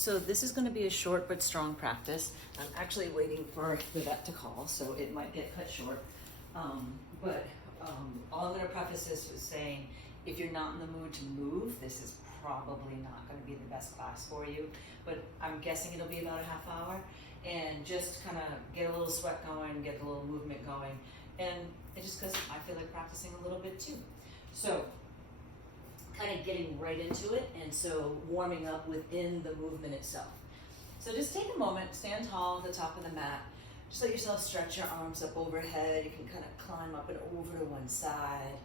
So this is going to be a short but strong practice. I'm actually waiting for the vet to call, so it might get cut short. All I'm going to preface this with saying, if you're not in the mood to move, this is probably not going to be the best class for you. But I'm guessing it'll be about a half hour, and just kind of get a little sweat going, get a little movement going, and it's just because I feel like practicing a little bit too. So kind of getting right into it, and so warming up within the movement itself. So just take a moment, stand tall at the top of the mat. Just let yourself stretch your arms up overhead. You can kind of climb up and over to one side,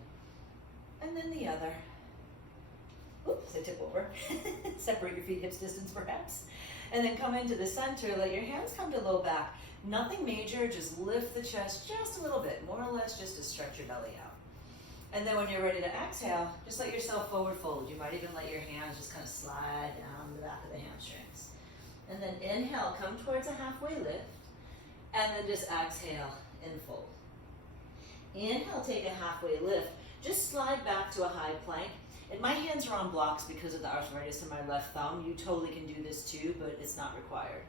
and then the other. Oops, I tip over. Separate your feet hips distance perhaps. And then come into the center, let your hands come to low back. Nothing major, just lift the chest just a little bit, more or less just to stretch your belly out. And then when you're ready to exhale, just let yourself forward fold. You might even let your hands just kind of slide down the back of the hamstrings. And then inhale, come towards a halfway lift. And then just exhale and fold. Inhale, take a halfway lift. Just slide back to a high plank. And my hands are on blocks because of the arthritis in my left thumb. You totally can do this too, but it's not required.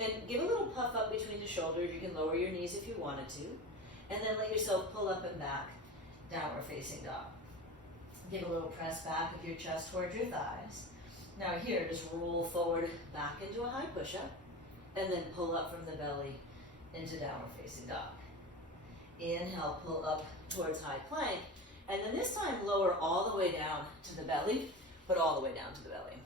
And give a little puff up between the shoulders. You can lower your knees if you wanted to. And then let yourself pull up and back. Downward facing dog. Give a little press back of your chest towards your thighs. Now here, just roll forward back into a high push-up, and then pull up from the belly into downward facing dog. Inhale, pull up towards high plank, and then this time lower all the way down to the belly, but all the way down to the belly.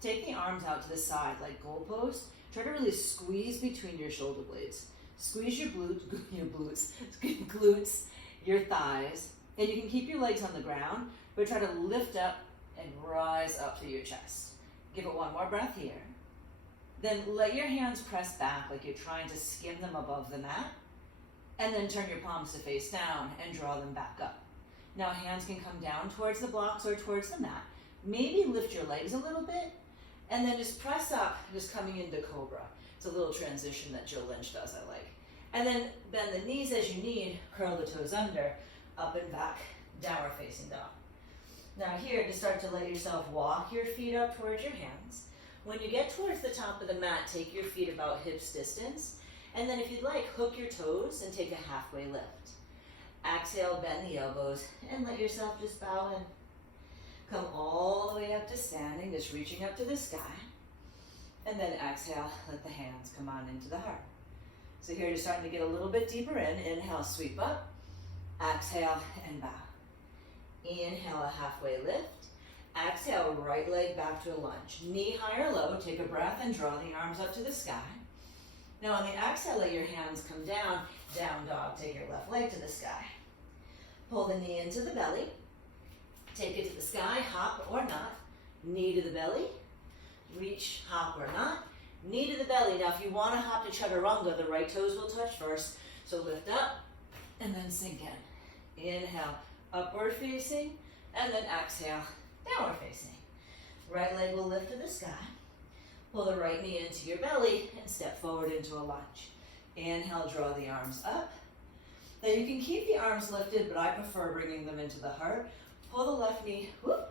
Take the arms out to the side like goalposts. Try to really squeeze between your shoulder blades. Squeeze your glutes, your thighs. And you can keep your legs on the ground, but try to lift up and rise up through your chest. Give it one more breath here. Then let your hands press back like you're trying to skim them above the mat. And then turn your palms to face down and draw them back up. Now hands can come down towards the blocks or towards the mat. Maybe lift your legs a little bit. And then just press up, just coming into Cobra. It's a little transition that Jill Lynch does, I like. And then bend the knees as you need, curl the toes under, up and back, downward facing dog. Now here, just start to let yourself walk your feet up towards your hands. When you get towards the top of the mat, take your feet about hips distance. And then if you'd like, hook your toes and take a halfway lift. Exhale, bend the elbows, and let yourself just bow in. Come all the way up to standing, just reaching up to the sky. And then exhale, let the hands come on into the heart. So here you're starting to get a little bit deeper in. Inhale, sweep up. Exhale and bow. Inhale, a halfway lift. Exhale, right leg back to a lunge. Knee high or low, take a breath and draw the arms up to the sky. Now on the exhale, let your hands come down. Down dog, take your left leg to the sky. Pull the knee into the belly. Take it to the sky, hop or not. Knee to the belly. Reach, hop or not. Knee to the belly. Now if you want to hop to chaturanga, the right toes will touch first. So lift up and then sink in. Inhale, upward facing, and then exhale, downward facing. Right leg will lift to the sky. Pull the right knee into your belly and step forward into a lunge. Inhale, draw the arms up. Now you can keep the arms lifted, but I prefer bringing them into the heart. Pull the left knee, pull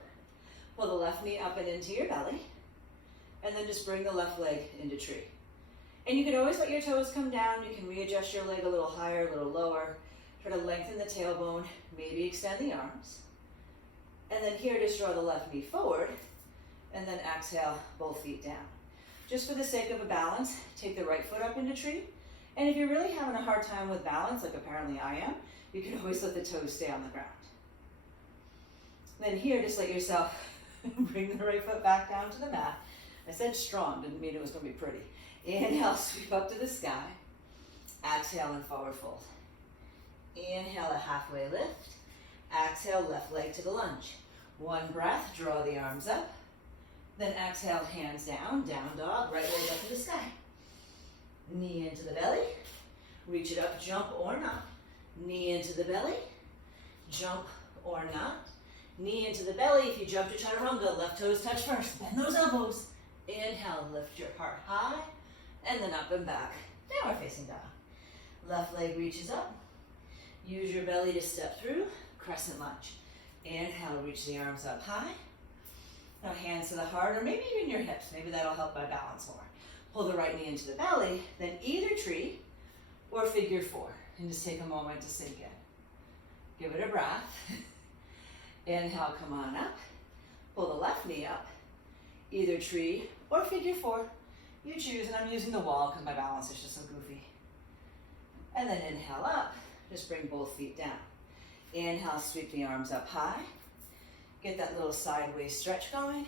the left knee up and into your belly, and then just bring the left leg into tree. And you can always let your toes come down. You can readjust your leg a little higher, a little lower. Try to lengthen the tailbone, maybe extend the arms. And then here, just draw the left knee forward, and then exhale, both feet down. Just for the sake of a balance, take the right foot up into tree. And if you're really having a hard time with balance, like apparently I am, you can always let the toes stay on the ground. Then here, just let yourself bring the right foot back down to the mat. I said strong, didn't mean it was going to be pretty. Inhale, sweep up to the sky. Exhale and forward fold. Inhale, a halfway lift. Exhale, left leg to the lunge. One breath, draw the arms up. Then exhale, hands down, down dog, right leg up to the sky. Knee into the belly. Reach it up, jump or not. Knee into the belly. Jump or not. Knee into the belly. If you jump to chaturanga, left toes touch first. Bend those elbows. Inhale, lift your heart high. And then up and back. Downward facing dog. Left leg reaches up. Use your belly to step through. Crescent lunge. Inhale, reach the arms up high. Now hands to the heart, or maybe even your hips. Maybe that'll help my balance more. Pull the right knee into the belly, then either tree or figure four. And just take a moment to sink in. Give it a breath. Inhale, come on up. Pull the left knee up. Either tree or figure four. You choose, and I'm using the wall because my balance is just so goofy. And then inhale up. Just bring both feet down. Inhale, sweep the arms up high. Get that little sideways stretch going.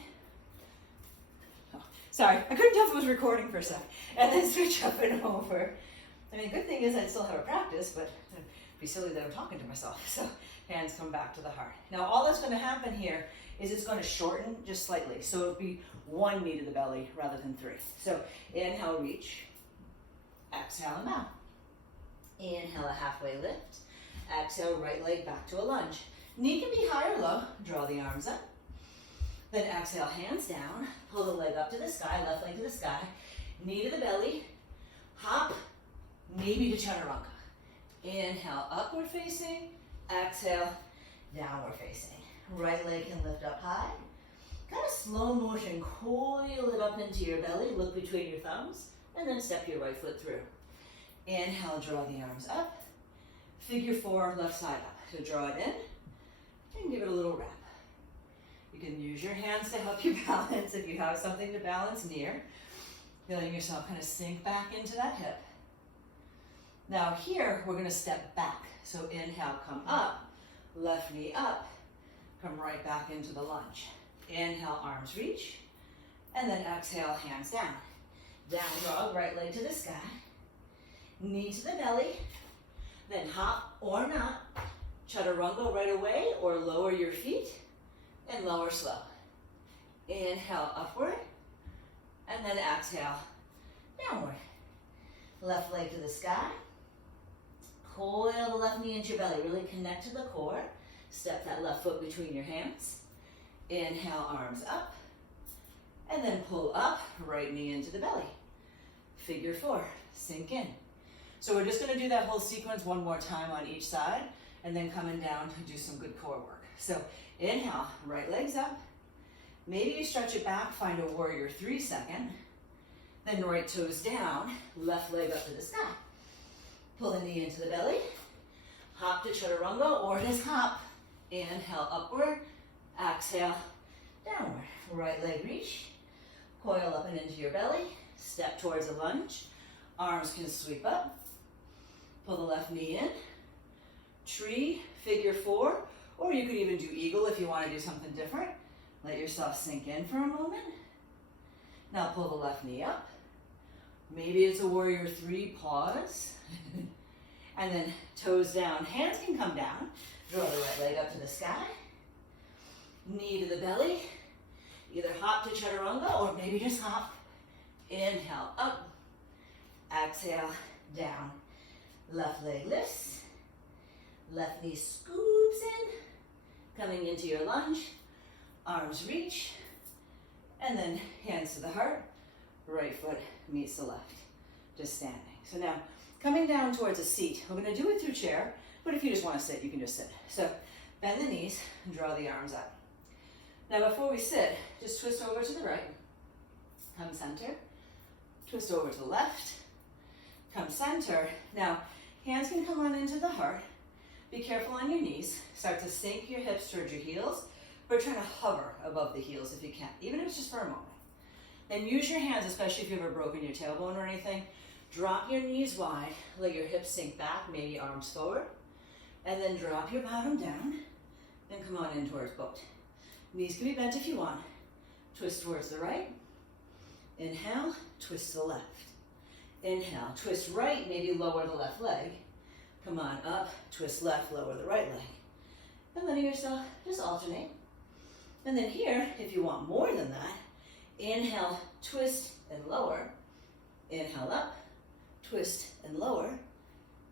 Oh, sorry, I couldn't tell if it was recording for a sec. And then switch up and over. I mean, good thing is I'd still have a practice, but it'd be silly that I'm talking to myself. So hands come back to the heart. Now all that's going to happen here is it's going to shorten just slightly. So it'll be one knee to the belly rather than three. So inhale, reach. Exhale and bow. Inhale, a halfway lift. Exhale, right leg back to a lunge. Knee can be high or low. Draw the arms up. Then exhale, hands down. Pull the leg up to the sky, left leg to the sky. Knee to the belly. Hop, maybe to chaturanga. Inhale, upward facing. Exhale, downward facing. Right leg can lift up high. Kind of slow motion, coil it up into your belly. Look between your thumbs. And then step your right foot through. Inhale, draw the arms up. Figure four, left side up. So draw it in and give it a little wrap. You can use your hands to help you balance if you have something to balance near. Feeling yourself kind of sink back into that hip. Now here, we're going to step back. So inhale, come up. Left knee up. Come right back into the lunge. Inhale, arms reach. And then exhale, hands down. Down dog, right leg to the sky. Knee to the belly. Then hop or not. Chaturanga right away or lower your feet and lower slow. Inhale, upward. And then exhale, downward. Left leg to the sky. Coil the left knee into your belly. Really connect to the core. Step that left foot between your hands. Inhale, arms up. And then pull up, right knee into the belly. Figure four, sink in. So we're just gonna do that whole sequence one more time on each side, and then coming down to do some good core work. So inhale, right legs up. Maybe you stretch it back, find a warrior 3 second. Then right toes down, left leg up to the sky. Pull the knee into the belly. Hop to chaturanga or just hop. Inhale, upward. Exhale, downward. Right leg reach. Coil up and into your belly. Step towards a lunge. Arms can sweep up. Pull the left knee in. Tree, figure four. Or you could even do eagle if you want to do something different. Let yourself sink in for a moment. Now pull the left knee up. Maybe it's a warrior 3, pause. And then toes down, hands can come down. Draw the right leg up to the sky. Knee to the belly. Either hop to chaturanga or maybe just hop. Inhale, up. Exhale, down. Left leg lifts. Left knee scoops in. Coming into your lunge. Arms reach. And then hands to the heart. Right foot meets the left. Just standing. So now, coming down towards a seat. We're going to do it through chair, but if you just want to sit, you can just sit. So bend the knees and draw the arms up. Now before we sit, just twist over to the right. Come center. Twist over to the left. Come center. Now, hands can come on into the heart. Be careful on your knees. Start to sink your hips towards your heels, but trying to hover above the heels if you can, even if it's just for a moment. Then use your hands, especially if you've ever broken your tailbone or anything. Drop your knees wide, let your hips sink back, maybe arms forward. And then drop your bottom down and come on in towards boat. Knees can be bent if you want. Twist towards the right. Inhale, twist to the left. Inhale, twist right, maybe lower the left leg. Come on up, twist left, lower the right leg. And letting yourself just alternate. And then here, if you want more than that, inhale, twist and lower. Inhale up, twist and lower.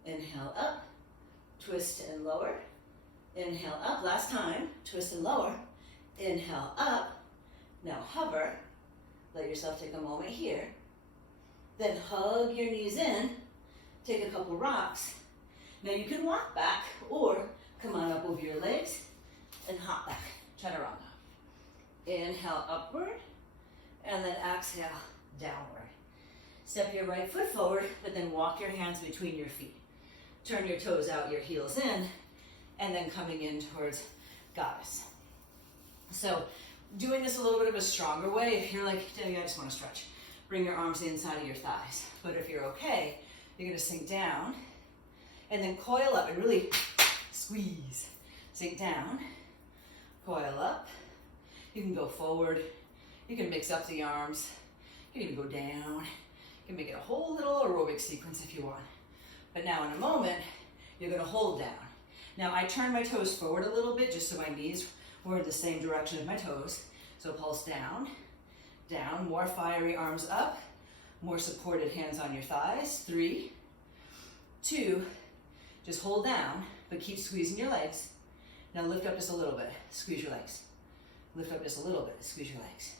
Inhale up, twist and lower. Inhale up, last time, twist and lower. Inhale up, now hover. Let yourself take a moment here. Then hug your knees in, take a couple rocks. Now you can walk back or come on up over your legs and hop back, chaturanga. Inhale upward, and then exhale downward. Step your right foot forward, but then walk your hands between your feet. Turn your toes out, your heels in, and then coming in towards goddess. So doing this a little bit of a stronger way, if you're like, Debbie, I just want to stretch, bring your arms inside of your thighs. But if you're okay, you're going to sink down and then coil up and really squeeze. Sink down, coil up. You can go forward. You can mix up the arms. You can go down. You can make it a whole little aerobic sequence if you want. But now in a moment, you're going to hold down. Now I turn my toes forward a little bit just so my knees were in the same direction as my toes. So pulse down, down, more fiery arms up, more supported hands on your thighs. 3, 2, just hold down, but keep squeezing your legs. Now lift up just a little bit, squeeze your legs. Lift up just a little bit, squeeze your legs.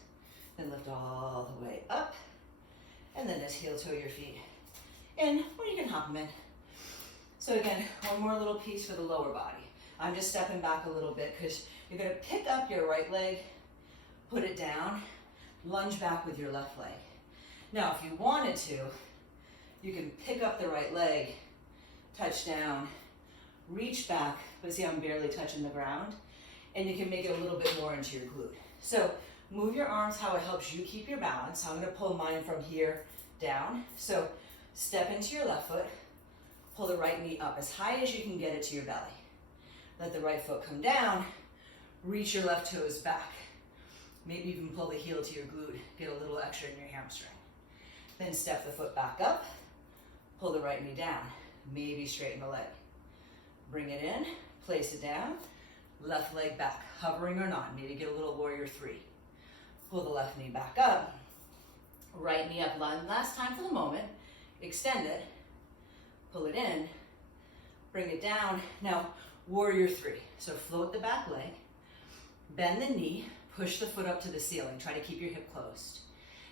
Then lift all the way up, and then just heel toe your feet in, or you can hop them in. So again, one more little piece for the lower body. I'm just stepping back a little bit because you're gonna pick up your right leg, put it down, lunge back with your left leg. Now, if you wanted to, you can pick up the right leg, touch down, reach back, but see I'm barely touching the ground, and you can make it a little bit more into your glute. So move your arms how it helps you keep your balance. I'm gonna pull mine from here down. So step into your left foot, pull the right knee up as high as you can get it to your belly. Let the right foot come down, reach your left toes back. Maybe even pull the heel to your glute, get a little extra in your hamstring. Then step the foot back up, pull the right knee down, maybe straighten the leg. Bring it in, place it down, left leg back, hovering or not, maybe get a little warrior 3. Pull the left knee back up, right knee up, last time for the moment, extend it, pull it in, bring it down. Now, warrior 3, so float the back leg, bend the knee, push the foot up to the ceiling, try to keep your hip closed.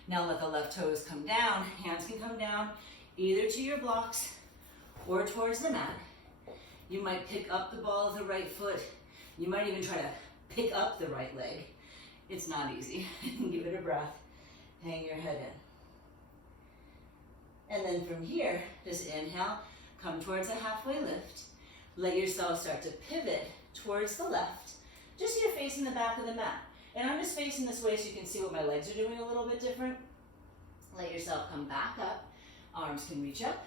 Now let the left toes come down, hands can come down either to your blocks or towards the mat. You might pick up the ball of the right foot. You might even try to pick up the right leg. It's not easy. Give it a breath. Hang your head in. And then from here, just inhale, come towards a halfway lift. Let yourself start to pivot towards the left. Just so you're facing the back of the mat. And I'm just facing this way so you can see what my legs are doing a little bit different. Let yourself come back up. Arms can reach up.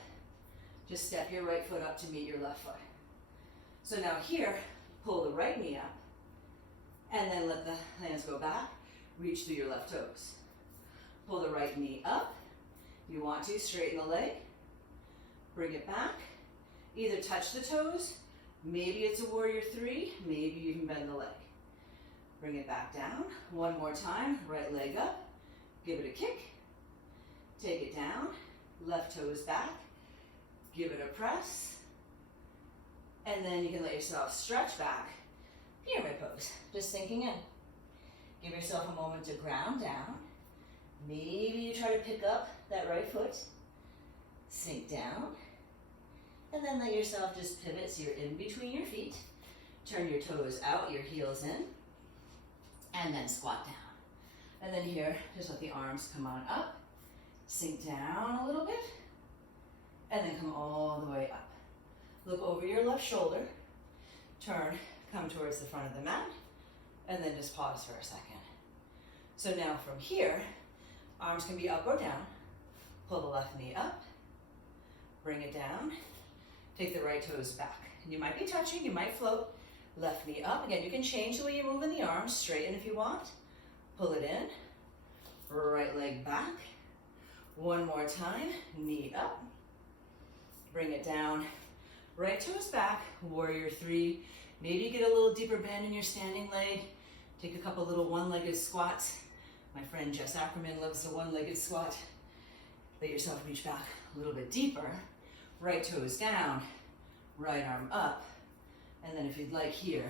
Just step your right foot up to meet your left foot. So now here, pull the right knee up, and then let the hands go back. Reach through your left toes. Pull the right knee up. You want to straighten the leg. Bring it back. Either touch the toes. Maybe it's a warrior 3. Maybe you can bend the leg. Bring it back down. One more time. Right leg up. Give it a kick. Take it down. Left toes back. Give it a press. And then you can let yourself stretch back. Pyramid pose. Just sinking in. Give yourself a moment to ground down. Maybe you try to pick up that right foot. Sink down. And then let yourself just pivot so you're in between your feet. Turn your toes out, your heels in. And then squat down. And then here, just let the arms come on up. Sink down a little bit. And then come all the way up. Look over your left shoulder. Turn, come towards the front of the mat. And then just pause for a second. So now from here, arms can be up or down. Pull the left knee up. Bring it down. Take the right toes back. You might be touching, you might float. Left knee up. Again, you can change the way you're moving the arms. Straighten if you want. Pull it in. Right leg back. One more time. Knee up. Bring it down. Right toes back. Warrior 3. Maybe get a little deeper bend in your standing leg. Take a couple little one-legged squats. My friend Jess Ackerman loves the one-legged squat. Let yourself reach back a little bit deeper. Right toes down. Right arm up. And then if you'd like here,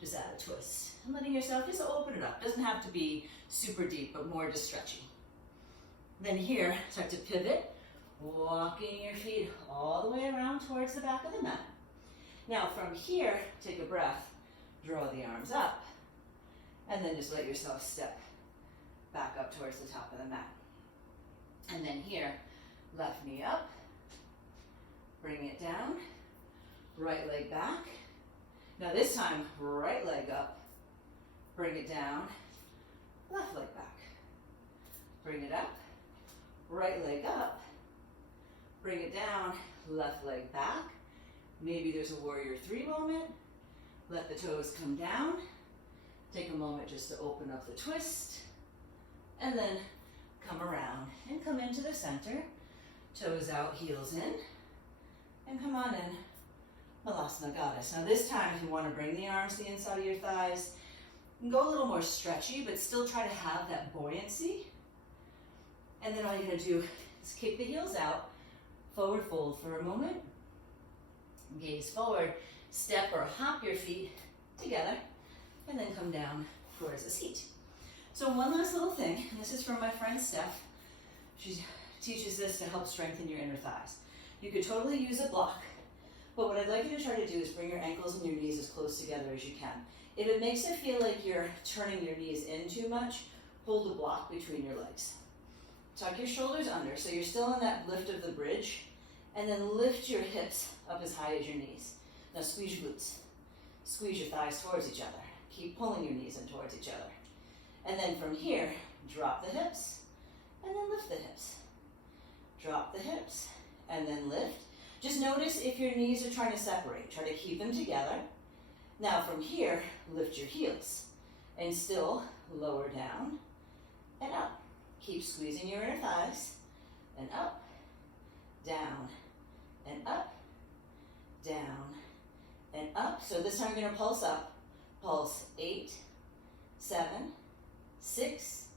just add a twist. And letting yourself just open it up. Doesn't have to be super deep, but more just stretching. Then here, start to pivot, walking your feet all the way around towards the back of the mat. Now from here, take a breath, draw the arms up, And then just let yourself step back up towards the top of the mat. And then here, left knee up, bring it down, right leg back. Now this time, right leg up, bring it down, left leg back. Bring it up, right leg up, bring it down, left leg back. Maybe there's a warrior three moment. Let the toes come down. Take a moment just to open up the twist. And then come around and come into the center. Toes out, heels in. And come on in. Malasana Goddess. Now this time, if you want to bring the arms to the inside of your thighs, you can go a little more stretchy, but still try to have that buoyancy. And then all you're going to do is kick the heels out, forward fold for a moment, gaze forward, step or hop your feet together, and then come down towards a seat. So one last little thing, and this is from my friend Steph. She teaches this to help strengthen your inner thighs. You could totally use a block, but what I'd like you to try to do is bring your ankles and your knees as close together as you can. If it makes it feel like you're turning your knees in too much, hold the block between your legs. Tuck your shoulders under, so you're still in that lift of the bridge, and then lift your hips up as high as your knees. Now squeeze your glutes. Squeeze your thighs towards each other. Keep pulling your knees in towards each other. And then from here, drop the hips, and then lift the hips. Drop the hips, and then lift. Just notice if your knees are trying to separate. Try to keep them together. Now from here, lift your heels, and still lower down and up. Keep squeezing your inner thighs, and up, down, and up, down, and up. So this time you're going to pulse up. Pulse 8, 7, 6,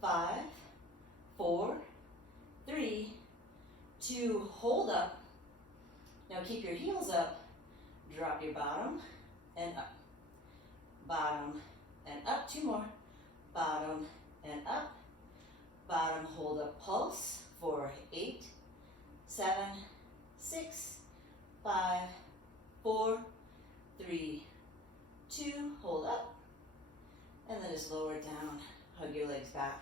5, 4, 3, 2, hold up. Now keep your heels up, drop your bottom, and up. Bottom, and up. 2 more. Bottom, and up. Bottom, hold up, pulse for 8, 7, 6, 5, 4, 3, 2, hold up, and then just lower it down, hug your legs back.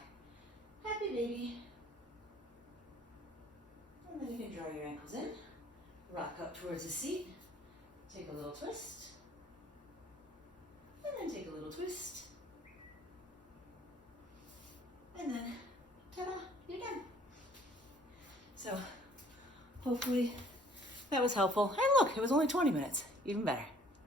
Happy baby. And then you can draw your ankles in, rock up towards the seat, take a little twist, and then take a little twist, and then ta-da, you're done. So hopefully that was helpful. And look, it was only 20 minutes, even better.